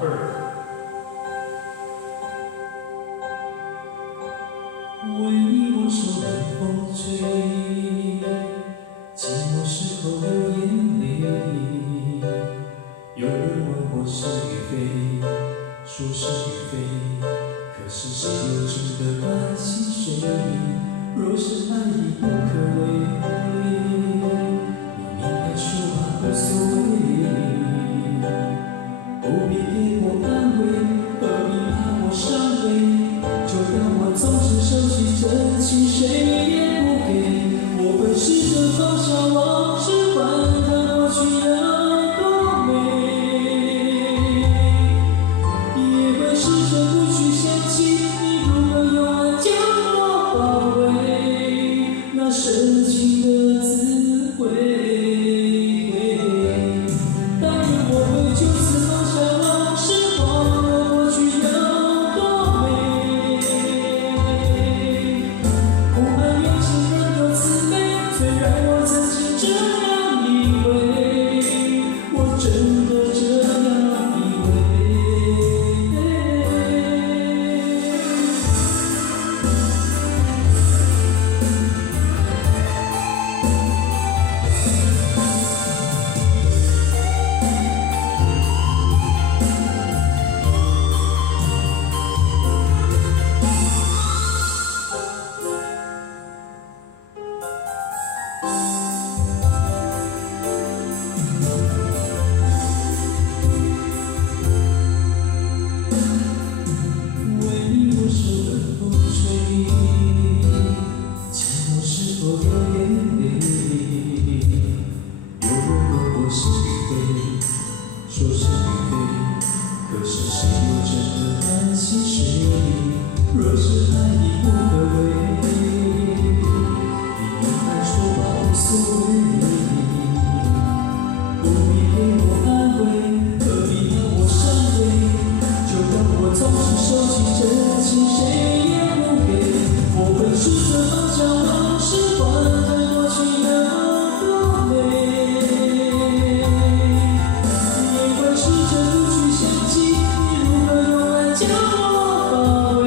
2。为你我受冷风吹，寂寞时候流眼泪。有人问我是与非，说是与非，可是谁又真的关心谁？若是爱已不可为，你明白说吧，无所谓，不必给我安慰，何必怕我伤悲？就让我从此收起真情，谁也不给。我会试着放下往事，换它过去有多美，也会试着不去想起你如何用爱将我包围，那深情的滋味。但愿我会就此放下往事，忘了过去有多美。不盼缘情能够慈悲，虽然我曾经这样以为，我真的这样以为。为你我受冷风吹，寂寞时候流眼泪。有人问我是与非，说是与非，可是谁又真的关心谁？若是爱已不可为，你明白说吧，无所谓，不必给我安慰，何必怕我伤悲？就让我从此收起真情，谁也不给。我会试着放下往事，换它过去有多美，也会试着不去想起你如何用爱将我包围，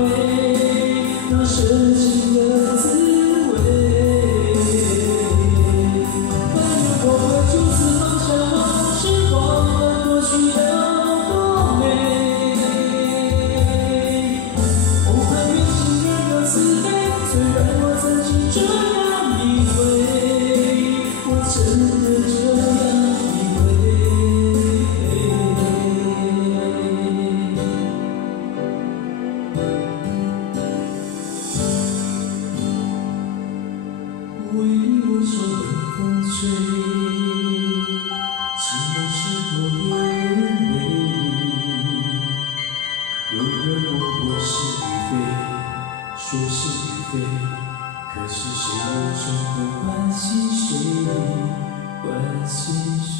那深情的滋味。但愿我会就此放下往事，忘了过去有多美。不盼缘情能够慈悲，虽然我曾经这样以为，我真的这样以为。为你我受冷风吹，寂寞时候流眼泪。有人问我是与非，说是与非，可是谁又真的关心谁？关心谁？